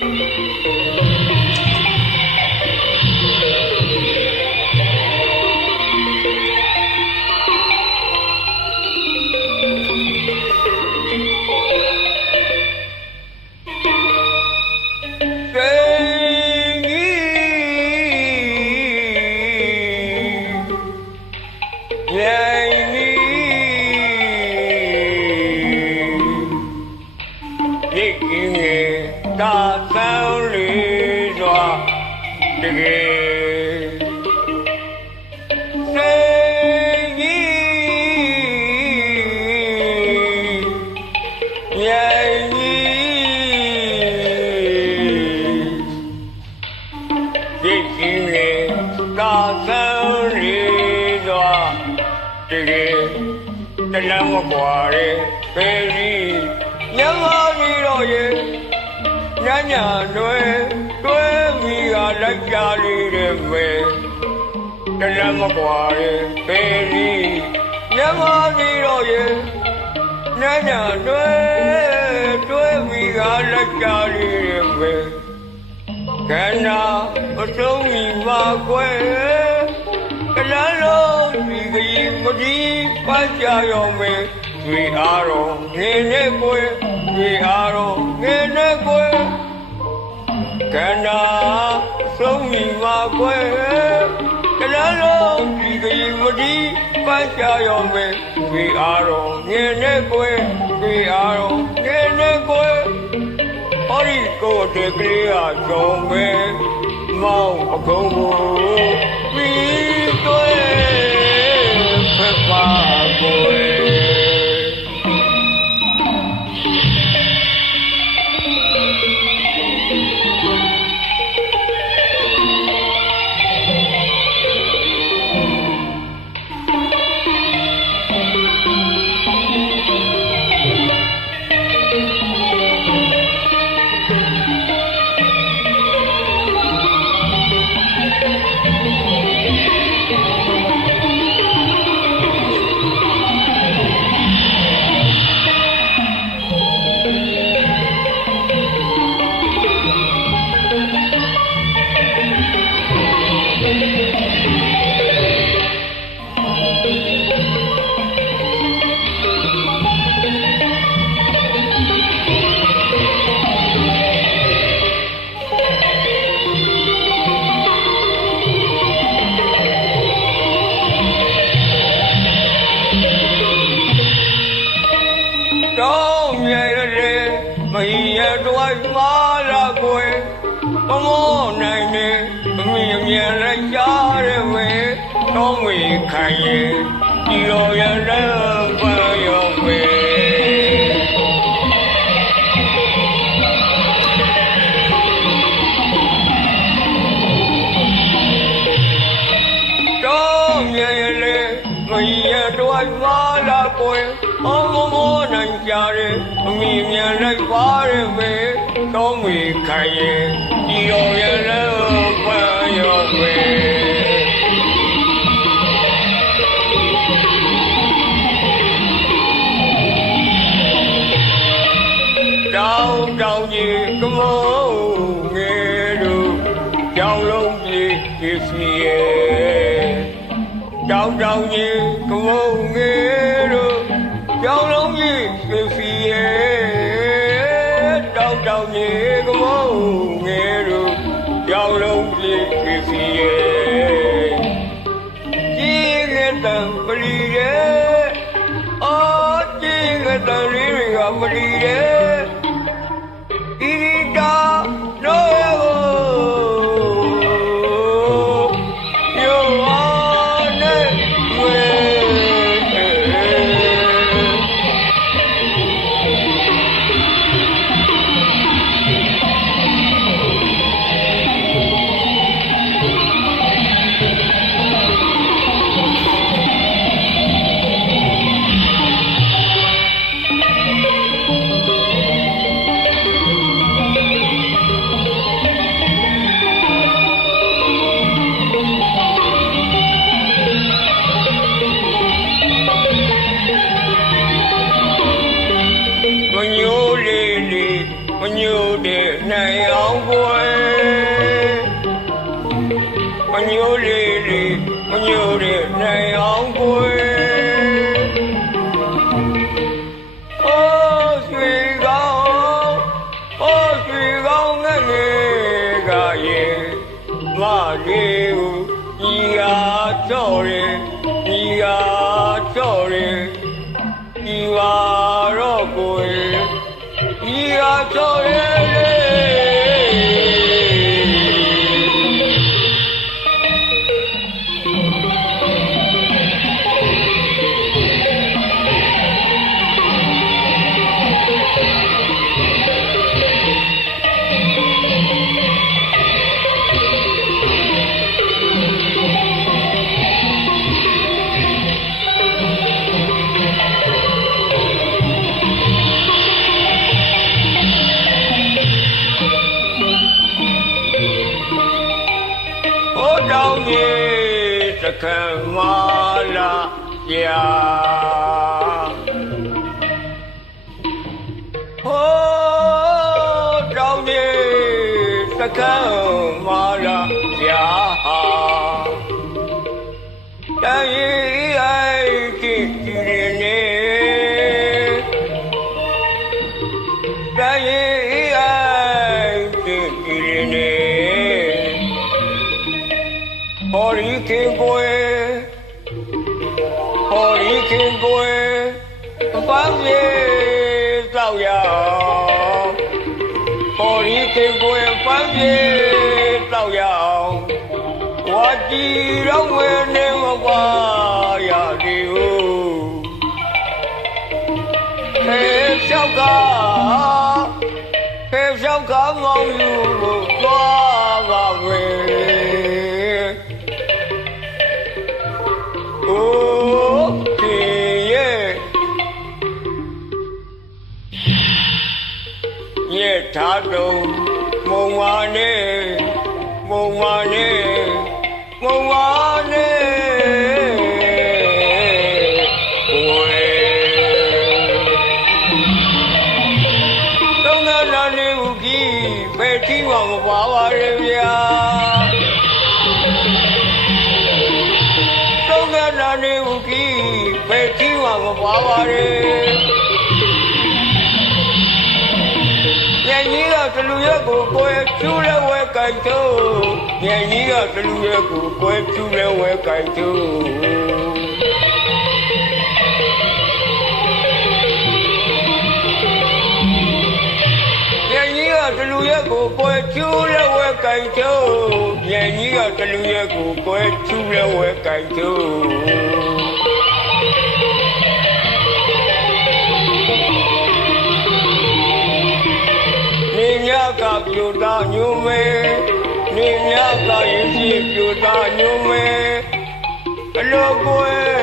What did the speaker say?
ရိ တာသန်းလေးစွာတကယ်စေကြီးရဲ့ကြီးရိတ်ကြီးငယ်တာသန်းလေးစွာတကယ်တလန်းမကွာတဲ့ပေရီညမကြီးတော့ရဲ့ ညညာတွဲတွဲမိကလိုက်ကြလေးတဲ့ပဲတလန်းမကွာတဲ့ပေရီညမကြီးတော့ရဲ့ညညာတွဲတွဲမိကလိုက်ကြလေးတဲ့ပဲကန္နာအဆုံးမိပါကွယ်ကလန်းလုံးဒီကြီးမကြီးပတ်ကြရောမယ်ဒီအားတော်ငင်းနေကွယ်ဒီအားတော်ငင်းနေကွယ် ကန္နာဆုံးမိပါကွယ်ကလန်းလုံးဒီကြီးမကြီးပတ်ကြရောမယ်ဒီအားတော်ငင်းနေကွယ်ဒီအားတော်ငင်းနေကွယ်ဟောဒီကိုယ်တကလေးဟာကြောင်းပဲမောင်းအကုန်ကိုပြီးတွေ့ မောနိုင်နေအမိအမြဲလိုက်ကြရဲဝဲတောင်းဝေခိုင်ရဲ့ဒီရောရတဲ့ပယောဝဲတောင်းမြဲတဲ့မဟီရတော့မာလာကိုယ်အမမောနိုင်ကြရဲအမိအမြဲလိုက်ပါရဲဝဲတောင်းဝေခိုင်ရဲ့ ဒီရောရတဲ့ပယောဝဲတောင်းတော တံပရိရဲ့အော်ကြီးကတံလေးတွေ မညိုတဲ့နိုင်အောင်ကွယ်မညိုလေးလေးမညိုတဲ့နိုင်အောင်ကွယ်အိုးရွှေ တောင်းကြီးစကံမာလာကြာဟိုတောင်းကြီးစကံမာလာကြာတရေ ဟောရီခင်ကိုယ်ပန်းပြေတောက်ရအောင်ဟောရီခင်ကိုယ်ပန်းပြေတောက်ရအောင်ဝါတီရောင်းဝဲနေမကွာရဒီဟုတ်ဖေလျှောက်ကဖေလျှောက်ကမောင်ယူကို ညက်ထားတုံမုံဝါနဲ့မုံဝါနဲ့မုံဝါနဲ့ဝဲသုံးသာလာနေဟုကြီးဖဲတိဝမပါပါရဲ့ဗျာသုံးသာလာနေဟုကြီးဖဲတိဝမပါပါရဲ့ ကြီးကတလူရက်ကိုကိုယ်ကျူးလဲဝဲကြိုက်တော့ညင်ကြီးကတလူရက်ကိုကိုယ်ကျူးလဲဝဲကြိုက်တော့ညင်ကြီးကတလူရက်ကိုကိုယ်ကျူးလဲဝဲကြိုက်တော့ညင်ကြီးကတလူရက်ကိုကိုယ်ကျူးလဲဝဲကြိုက်တော့ ညုံမဲနေမြကရင်ရှိပြူတာညုံမဲအလောကွယ်